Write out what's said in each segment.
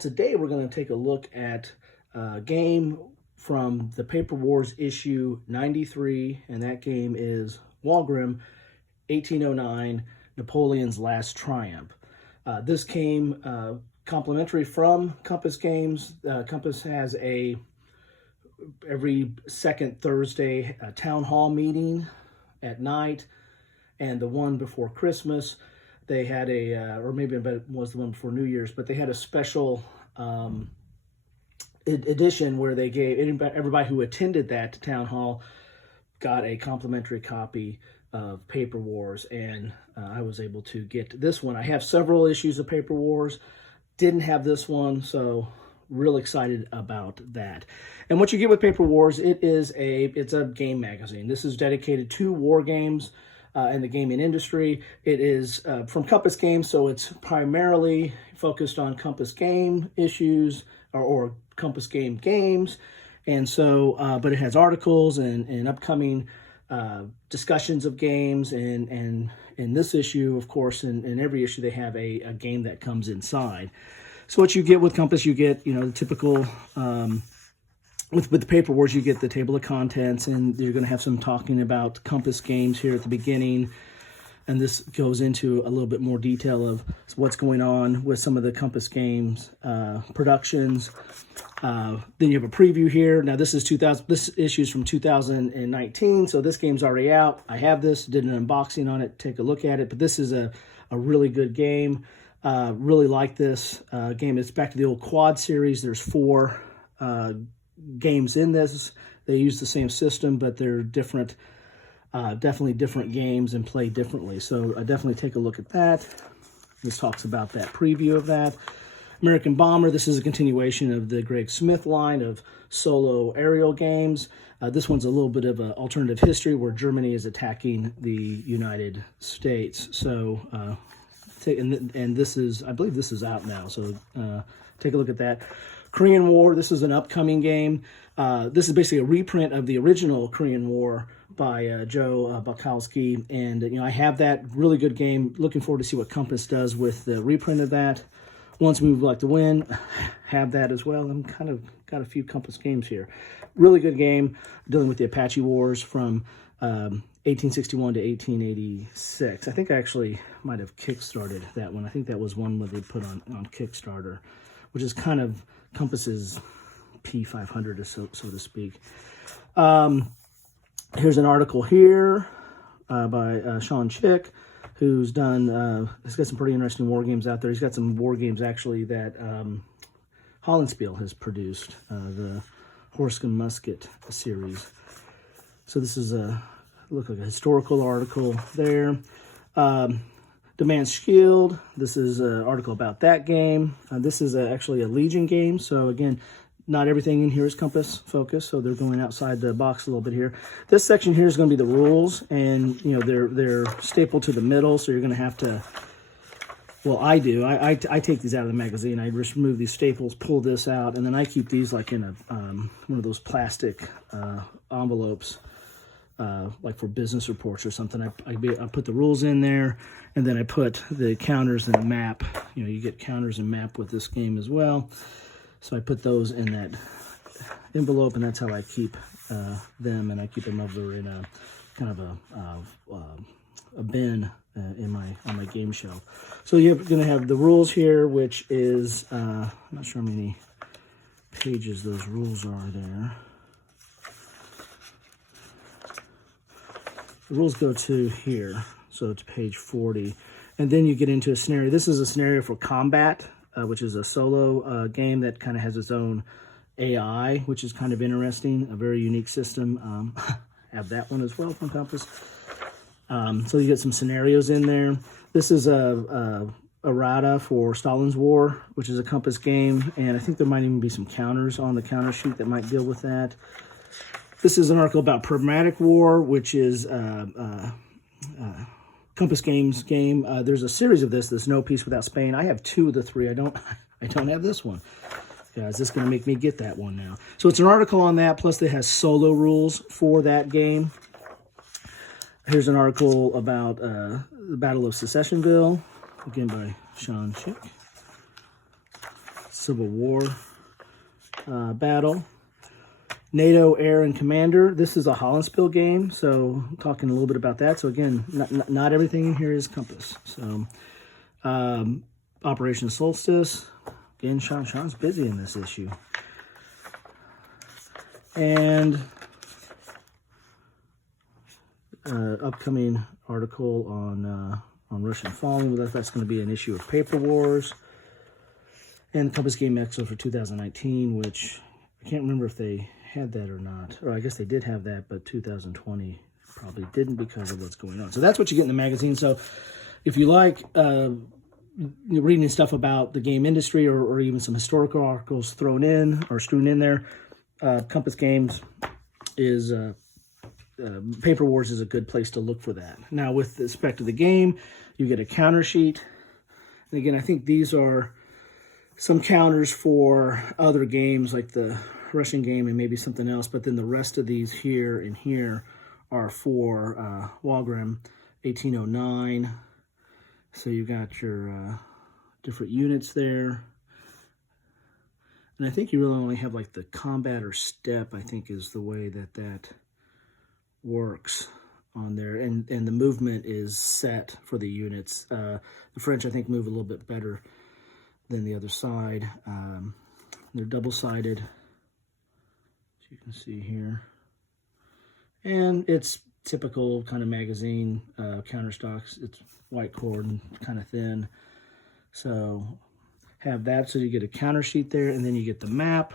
today we're going to take a look at a game from the Paper Wars issue 93, and that game is Wagram, 1809, Napoleon's Last Triumph. This came complimentary from Compass Games. Compass has every second Thursday town hall meeting at night, and the one before Christmas they had or maybe it was the one before New Year's, but they had a special edition where they gave everybody who attended that town hall got a complimentary copy of Paper Wars, and I was able to get this one. I have several issues of Paper Wars, didn't have this one, so real excited about that. And what you get with Paper Wars, it's a game magazine. This is dedicated to war games and the gaming industry. It is from Compass Games, so it's primarily focused on Compass game issues or Compass game games. And so, but it has articles and upcoming discussions of games, and in this issue, of course, in every issue they have a game that comes inside. So what you get with Compass, you get, the typical, with the Paper Wars, you get the table of contents, and you're going to have some talking about Compass games here at the beginning. And this goes into a little bit more detail of what's going on with some of the Compass Games productions. Then you have a preview here. Now this issue is from 2019, so this game's already out. I have this, did an unboxing on it, take a look at it. But this is a really good game. Really like this game. It's back to the old quad series. There's 4 games in this. They use the same system, but they're different. Definitely different games and play differently. So definitely take a look at that. This talks about that preview of that. American Bomber, this is a continuation of the Greg Smith line of solo aerial games. This one's a little bit of an alternative history where Germany is attacking the United States. So, and this is, I believe this is out now, so take a look at that. Korean War, this is an upcoming game. This is basically a reprint of the original Korean War by Joe Bukowski, and I have that really good game. Looking forward to see what Compass does with the reprint of that. Once We Would Like to Win, have that as well. I'm kind of got a few Compass games here. Really good game dealing with the Apache Wars from 1861 to 1886. I think I actually might have kickstarted that one. I think that was one where they put on Kickstarter, which is kind of Compass's P500, so to speak. Here's an article here by Sean Chick, who's done, he's got some pretty interesting war games out there. He's got some war games, actually, that Hollandspiel has produced, the Horse and Musket series. So this is look like a historical article there. Demand Shield, this is an article about that game. This is actually a Legion game, so again, not everything in here is Compass focused, so they're going outside the box a little bit here. This section here is going to be the rules, and they're stapled to the middle, so you're going to have to, well, I do. I take these out of the magazine. I just remove these staples, pull this out, and then I keep these like in a one of those plastic envelopes, like for business reports or something. I put the rules in there, and then I put the counters and the map. You get counters and map with this game as well. So I put those in that envelope, and that's how I keep them, and I keep them over in a kind of a bin on my game shelf. So you're going to have the rules here, which is I'm not sure how many pages those rules are there. The rules go to here, so to page 40, and then you get into a scenario. This is a scenario for combat, which is a solo game that kind of has its own AI, which is kind of interesting, a very unique system. Have that one as well from Compass. So you get some scenarios in there. This is a errata for Stalin's War, which is a Compass game, and I think there might even be some counters on the counter sheet that might deal with that. This is an article about Pragmatic War, which is Compass Games game. There's a series of this No Peace Without Spain. I have 2 of the 3. I don't have this one. Guys, this is going to make me get that one now. So it's an article on that, plus it has solo rules for that game. Here's an article about the Battle of Secessionville, again by Sean Chick. Civil War battle. NATO Air and Commander. This is a Hollandspiel game, so I'm talking a little bit about that. So again, not everything in here is Compass. So Operation Solstice. Again, Sean's busy in this issue. And upcoming article on Russian Falling. That's going to be an issue of Paper Wars. And Compass Game Expo for 2019, which I can't remember if they had that or not. Or I guess they did have that, but 2020 probably didn't because of what's going on. So that's what you get in the magazine. So if you like reading stuff about the game industry or even some historical articles thrown in or strewn in there, Compass Games is... Paper Wars is a good place to look for that. Now, with respect to the game, you get a counter sheet. And again, I think these are some counters for other games like the Russian game and maybe something else. But then the rest of these here and here are for Wagram 1809. So you got your different units there. And I think you really only have like the combat or step, I think is the way that works on there, and the movement is set for the units. The French, I think, move a little bit better than the other side. They're double-sided, as you can see here, and it's typical kind of magazine counter stocks. It's white cord and kind of thin, so have that. So you get a counter sheet there, and then you get the map,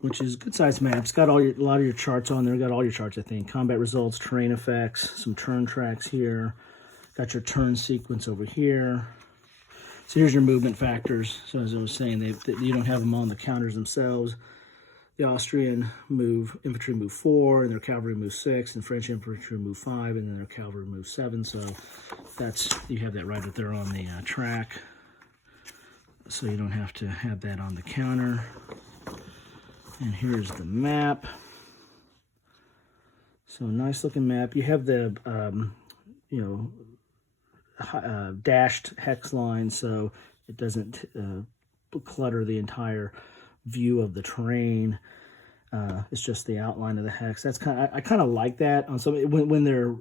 which is a good-sized map. It's got a lot of your charts on there. Got all your charts, I think. Combat results, terrain effects, some turn tracks here. Got your turn sequence over here. So here's your movement factors. So as I was saying, you don't have them on the counters themselves. The Austrian infantry move 4, and their cavalry move 6, and French infantry move 5, and then their cavalry move 7. So you have that right up there on the track. So you don't have to have that on the counter. And here's the map. So nice looking map. You have the, dashed hex line, so it doesn't clutter the entire view of the terrain. It's just the outline of the hex. That's I kind of like that on some when they're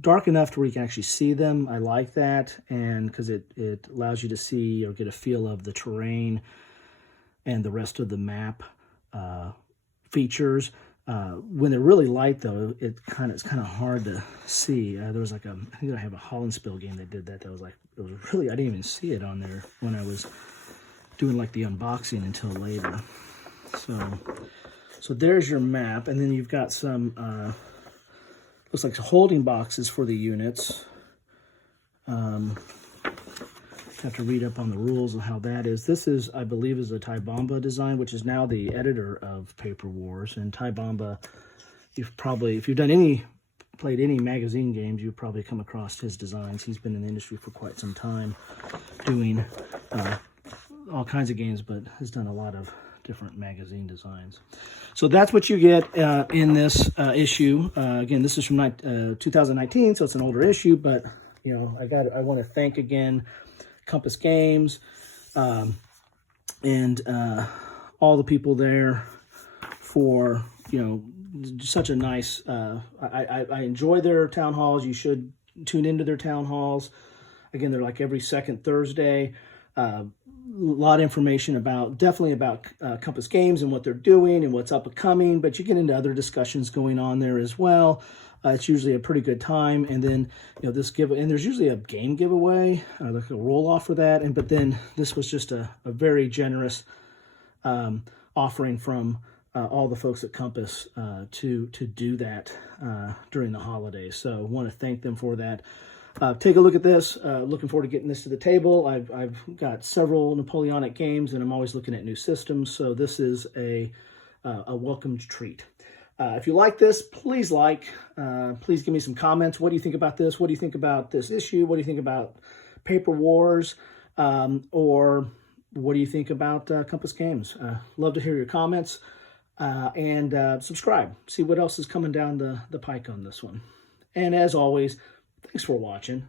dark enough to where you can actually see them. I like that, and because it allows you to see or get a feel of the terrain and the rest of the map features. When they're really light, though, it's kind of hard to see. There was like I think I have a Hollandspiel game that did that. That was like, it was really, I didn't even see it on there when I was doing like the unboxing until later. So there's your map, and then you've got some looks like holding boxes for the units. Have to read up on the rules of how that is. This is, I believe, is a Ty Bomba design, which is now the editor of Paper Wars. And Ty Bomba, if you've played any magazine games, you've probably come across his designs. He's been in the industry for quite some time, doing all kinds of games, but has done a lot of different magazine designs. So that's what you get in this issue. Again, this is from 2019, so it's an older issue, but I want to thank again Compass Games and all the people there for such a nice I enjoy their town halls. You should tune into their town halls. Again, they're like every second Thursday. A lot of information definitely about Compass Games and what they're doing and what's up and coming, but you get into other discussions going on there as well. It's usually a pretty good time, and then this and there's usually a game giveaway, like a roll off for that. But then this was just a very generous offering from all the folks at Compass to do that during the holidays. So I want to thank them for that. Take a look at this. Looking forward to getting this to the table. I've got several Napoleonic games, and I'm always looking at new systems. So this is a welcome treat. If you like this, please please give me some comments. What do you think about this? What do you think about this issue? What do you think about Paper Wars? Or what do you think about Compass Games? Love to hear your comments. And subscribe. See what else is coming down the pike on this one. And as always, thanks for watching.